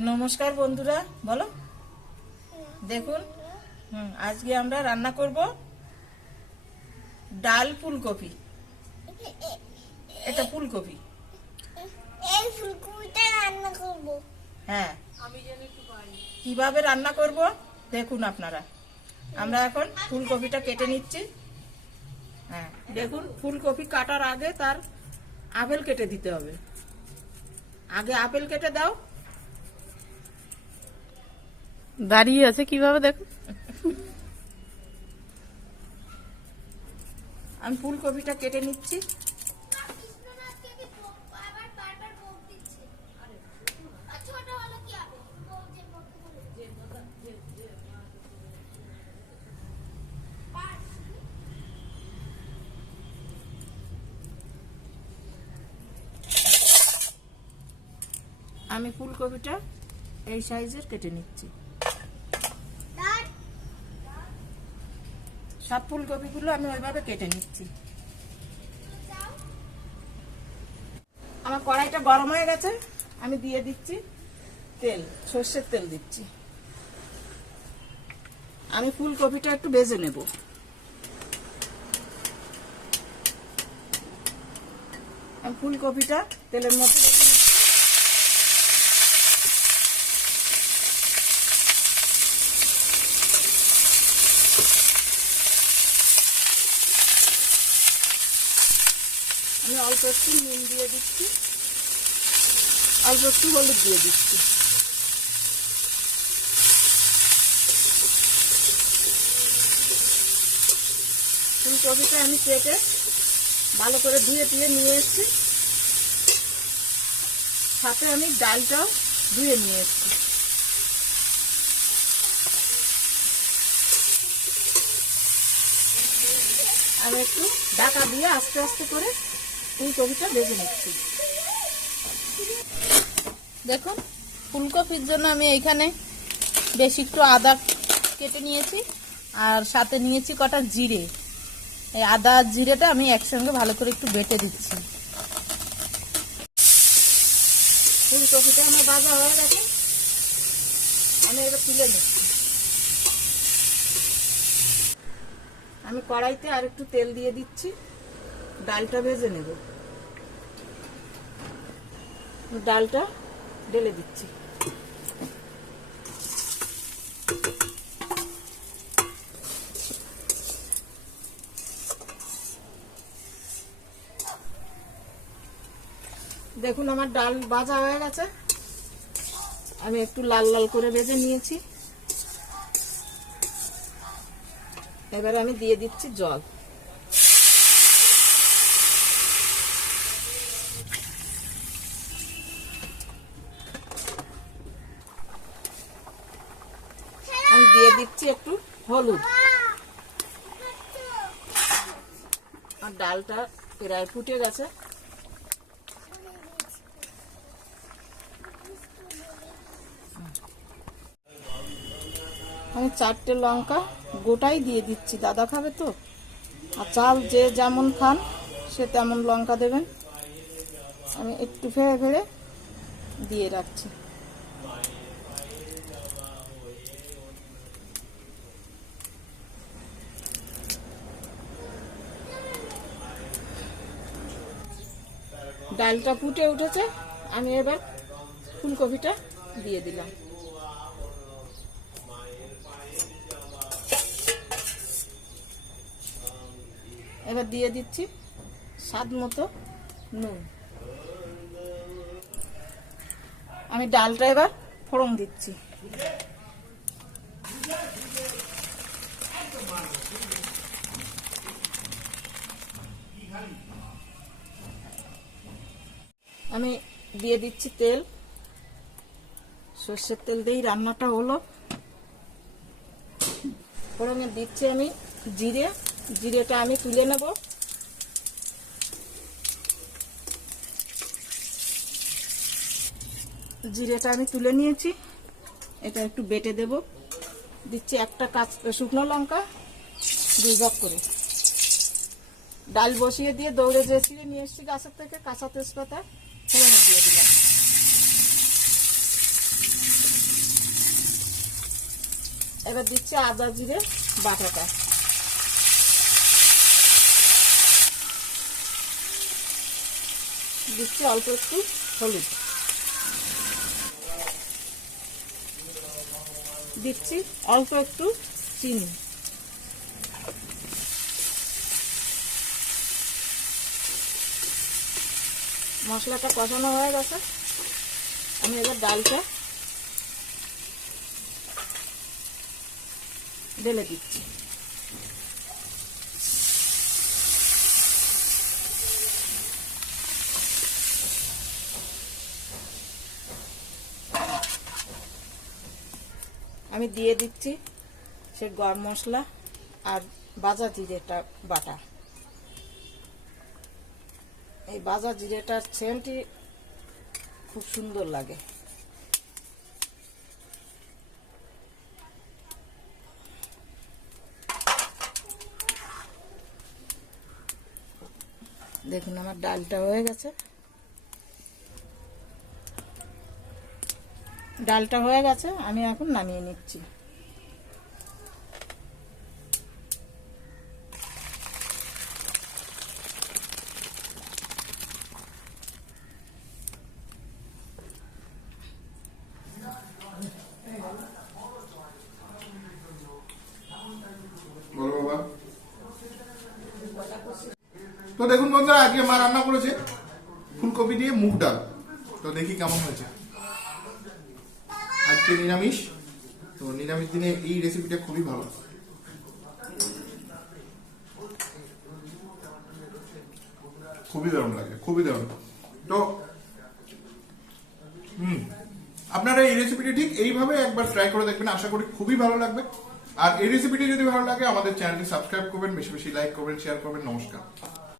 নমস্কার বন্ধুরা বলো। দেখুন হুম আজকে আমরা রান্না করব ডাল ফুলকপি। এটা ফুলকপি। এই ফুলকপিটা রান্না করব। হ্যাঁ। কীভাবে রান্না করব? দেখুন আপনারা। আমরা এখন ফুলকপিটা কেটে নিচ্ছি। হ্যাঁ দেখুন ফুলকপি কাটার আগে তার আপেল কেটে দিতে হবে। আগে আপেল কেটে দাও দাঁড়িয়ে আছে কীভাবে দেখো আমি ফুলকপিটা কেটে নিচ্ছি। আমি ফুলকপিটা এই সাইজের কেটে নিচ্ছি সব ফুলকপিগুলো আমি ওইভাবে কেটে নিচ্ছি। আমার কড়াইটা গরম হয়ে গেছে, আমি দিয়ে দিচ্ছি তেল, সর্ষের তেল দিচ্ছি। আমি ফুলকপিটা একটু বেজে নেব। ফুলকপিটা তেলের মধ্যে রেখে দিচ্ছি। আমি অল্প একটু নুন দিয়ে দিচ্ছি। অল্প একটু হলুদ দিয়ে দিচ্ছি। ফুলকপিটা আমি কেটে ভালো করে ধুয়ে টুয়ে নিয়ে এসেছি। সাথে আমি ডালটাও ধুয়ে নিয়ে এসেছি। আমি একটু ঢাকা দিয়ে আস্তে আস্তে করে ফুলকপিটা ভেজে নিচ্ছি। দেখুন ফুলকপির জন্য আমি এইখানে বেশ একটু আদা কেটে নিয়েছি, আর সাথে নিয়েছি কটা জিরে। এই আদা আর জিরেটা আমি একসঙ্গে ভালো করে একটু বেটে দিচ্ছি। ফুলকপিটা আমার ভাজা হয়ে গেছে। আমি এবার তুলে নিচ্ছি। আমি কড়াইতে আর একটু তেল দিয়ে দিচ্ছি। ডালটা ভেজে নেব। ডালটা ঢেলে দিচ্ছি। দেখুন আমার ডাল ভাজা হয়ে গেছে। আমি একটু লাল লাল করে ভেজে নিয়েছি। এবারে আমি দিয়ে দিচ্ছি জল আমি দিয়ে দিচ্ছি একটু হলুদ। আর ডালটা প্রায় ফুটে গেছে। আমি চারটে লঙ্কা গোটাই দিয়ে দিচ্ছি। দাদা খাবে তো? আর চাল যে যেমন খান, সে তেমন লঙ্কা দেবেন। আমি একটু ফেড়ে ফেড়ে দিয়ে রাখছি। ডালটা ফুটে উঠেছে, আমি এবার ফুলকপিটা দিয়ে দিলাম। এবার দিয়ে দিচ্ছি স্বাদ মতো নুন। আমি ডালটা এবার ফোড়ন দিচ্ছি। আমি দিয়ে দিচ্ছি তেল। সর্ষের তেল দিয়েই রান্নাটা হলো। ফোড়নে দিচ্ছি আমি জিরে। জিরেটা আমি তুলে নেব। জিরেটা আমি তুলে নিয়েছি। এটা একটু বেটে দেব। দিচ্ছি একটা কাঁচ শুকনো লঙ্কা দুই ভাগ করে। ডাল বসিয়ে দিয়ে দৌড়ে যে ছিঁড়ে নিয়ে এসেছি গাছের থেকে কাঁচা তেজপাতা। ফোড়নে দিয়ে দিলাম। এবার দিচ্ছি আদা জিরে বাটাটা। দিচ্ছি অল্প একটু হলুদ। দিচ্ছি অল্প একটু চিনি। মশলাটা কষানো হয়ে গেছে। আমি এবার ডালটা ঢেলে দিচ্ছি। আমি দিয়ে দিচ্ছি সে গরম মশলা আর বাজা জিরেটা বাটা। এই বাজা জিরেটার সেন্টই খুব সুন্দর লাগে। দেখুন আমার ডালটা হয়ে গেছে। ডালটা হয়ে গেছে, আমি এখন নামিয়ে নিচ্ছি বলো বাবা তো দেখুন বন্ধুরা আজকে মা রান্না করেছে। ফুলকপি দিয়ে মুগ ডাল। তো দেখি কেমন হয়েছে। আজকে নিরামিষ। তো নিরামিষ দিনে এই রেসিপিটা খুবই ভালো। খুবই দারুণ লাগে, খুবই দারুণ। তো, হুম, আপনারা এই রেসিপিটি ঠিক এইভাবে একবার ট্রাই করে দেখবেন। আশা করি খুবই ভালো লাগবে। আর এই রেসিপিটি যদি ভালো লাগে, আমাদের চ্যানেলটি সাবস্ক্রাইব করবেন, বেশি বেশি লাইক করবেন শেয়ার করবেন, নমস্কার।